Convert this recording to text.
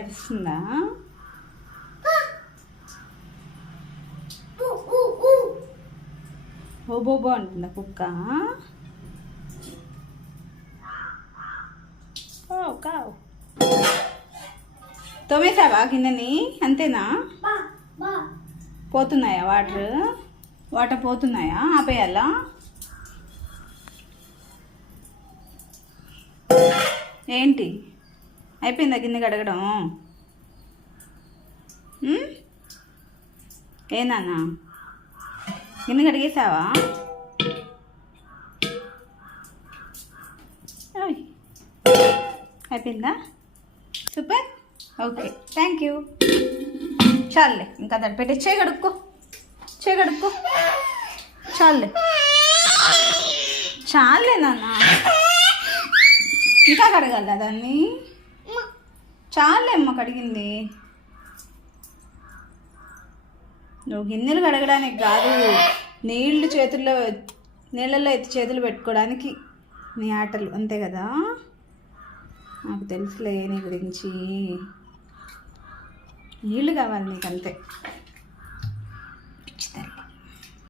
అరుస్తుందా? ఓబోబో అంటుందా కుక్క? కావు తోమేసావా గిన్నెని? అంతేనా? పోతున్నాయా వాటర్ పోతున్నాయా? ఆపేయాలా? ఏంటి అయిపోయిందా గిన్నె కడగడం? ఏనా గిన్నె కడిగేసావా? అయిపోయిందా? సూపర్. Okay, thank you. చాలులే, ఇంకా తడిపెట్టి చేయగడుక్కో చాలులే నాన్న, ఇంకా కడగల దాన్ని. చాలులే అమ్మ కడిగింది. నువ్వు గిన్నెలు కడగడానికి కాదు, నీళ్ళల్లో ఎత్తి చేతులు పెట్టుకోవడానికి నీ ఆటలు, అంతే కదా? నాకు తెలుసులే నీ గురించి. నీళ్ళు కావాలి నీకు, అంతే.